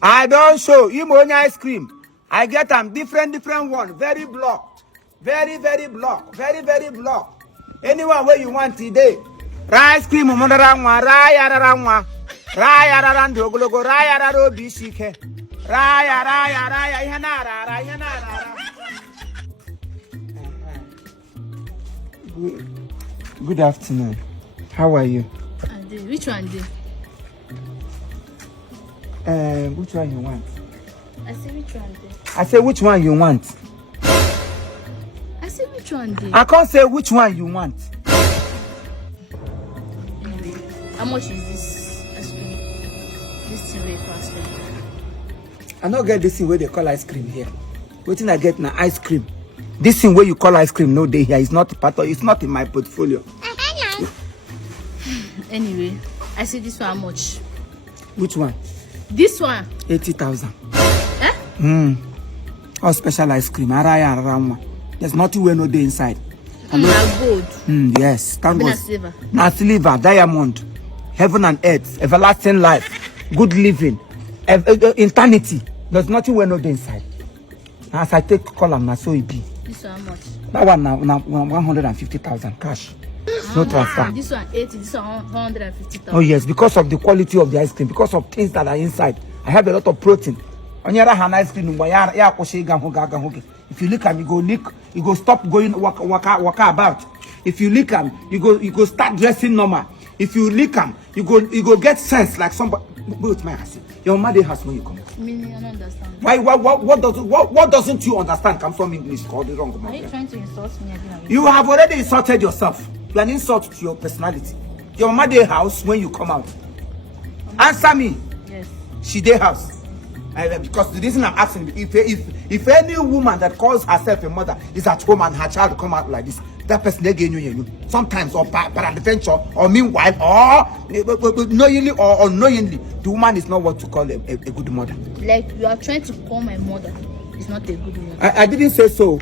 I don't show you only ice cream. I get them different one, very blocked, very blocked, very blocked. Anyone where you want today. Ice cream monarangwa, raya randogologo, raya robi shike. Raya, yanara. Good afternoon. How are you? Which one do? Which one you want? I say which one do? I say which one you want? I say which one do? I can't say which one you want. Anyway, how much is this ice cream? This thing very fast. I don't get this thing where they call ice cream here. Waiting I get now ice cream. This thing where you call ice cream no day here. It's not part of, it's not in my portfolio. Anyway, I say this one how much? Which one? This one. 80,000. Eh? All special ice cream. There's nothing where no day inside. Gold. Yes. Thank God. Silver. Now silver, diamond, heaven and earth, everlasting life, good living, eternity. There's nothing where no day inside. As I take column, now so it be. This one how much? That one now 150,000 cash. No transfer. This one 80, this one 150,000. Oh yes, because of the quality of the ice cream, because of things that are inside. I have a lot of protein. On your hand ice cream, if you lick them, you go stop going waka about. If you lick them, you go start dressing normal. If you lick them, you go get sense like somebody. Wait, my ass. Your mother has when you come. Meaning, I don't understand. Why? What doesn't you understand? Come from English. Call the wrong. Are you trying to insult me again? You have already insulted yourself. You are an insult to your personality. Your mother house when you come out. Answer me. Yes. She day house. Because the reason I'm asking, if any woman that calls herself a mother is at home and her child come out like this, that person again you sometimes or peradventure or meanwhile or knowingly or unknowingly, the woman is not what to call a good mother. Like you are trying to call my mother. It's not a good mother. I didn't say so.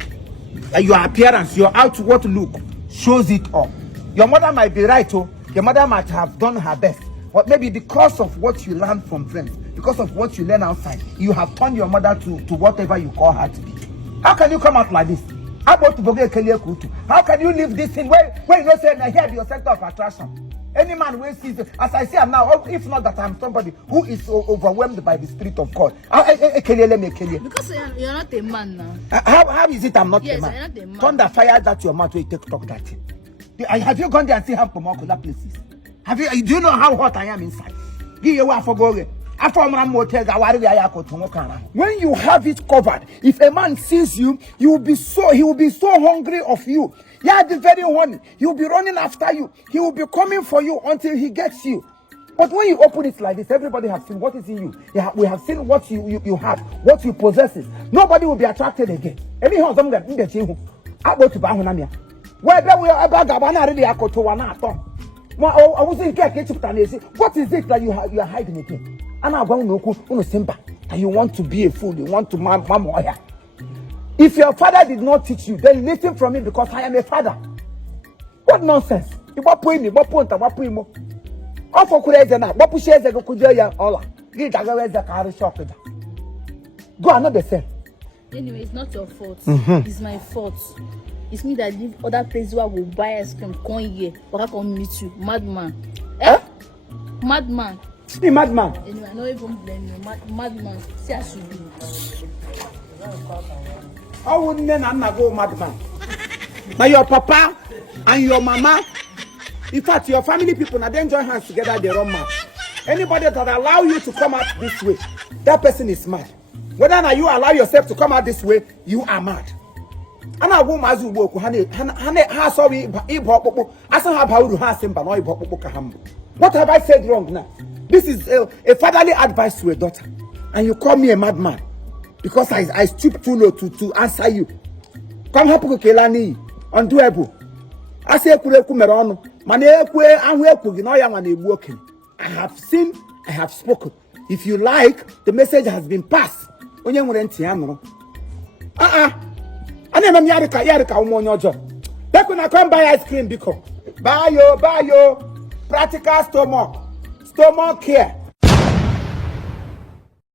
Your appearance, your outward look shows it all. Your mother might be right, oh. Your mother might have done her best, but maybe because of what you learn from friends, because of what you learn outside, you have turned your mother to whatever you call her to be. How can you come out like this? How can you leave this thing where you don't say here be your center of attraction? Any man will see it. As I say I'm now, if not that I'm somebody who is overwhelmed by the Spirit of God. Because you're not a man now. How is it I'm not yes, a man? I'm not a man. Thunder fire that your mouth will take talk that thing. Have you gone there and seen how Pomokola places? Do you know how hot I am inside? When you have it covered, if a man sees you, he will be so hungry of you. Yeah, the very one, he will be running after you. He will be coming for you until he gets you. But when you open it like this, everybody has seen what is in you. We have seen what you have, what you possess. Nobody will be attracted again. Anyhow, some guy in the team, I go to Bahunamia. Whether we are about Gabana really are to one at all. I wasn't getting what is it that you are hiding again? And I'm going to simba and you want to be a fool, you want to mama. If your father did not teach you, then listen from me because I am a father. What nonsense? You want to me, what point, what primo? All for Kurezana, what pushes the Kujoya, all. Go another cell. Anyway, it's not your fault. It's my fault. It's me that leave other places where I will buy ice cream, come here, or I come meet you. Madman. Eh? Madman. The madman. Anyway, I don't even blame you. Madman. See how she do. How would men not go madman? Now your papa and your mama, in fact, your family people, now then join hands together, they run mad. Anybody that allow you to come out this way, that person is mad. Whether now you allow yourself to come out this way, you are mad. And I won't mazu boku hane sorry ibo asa have how to have simba no ibo kaham. What have I said wrong now? This is a fatherly advice to a daughter, and you call me a madman because I stoop too low to answer you. Come hapu kelani undoable. I say kureku merono mane ekwe ahu ekwu gi no ya wana ebu oken. I have seen, I have spoken. If you like, the message has been passed. Onye nwere ntị ya nụrụ. I never yarika umonyojo. Take when I come buy ice cream because buy yo practical stomach care.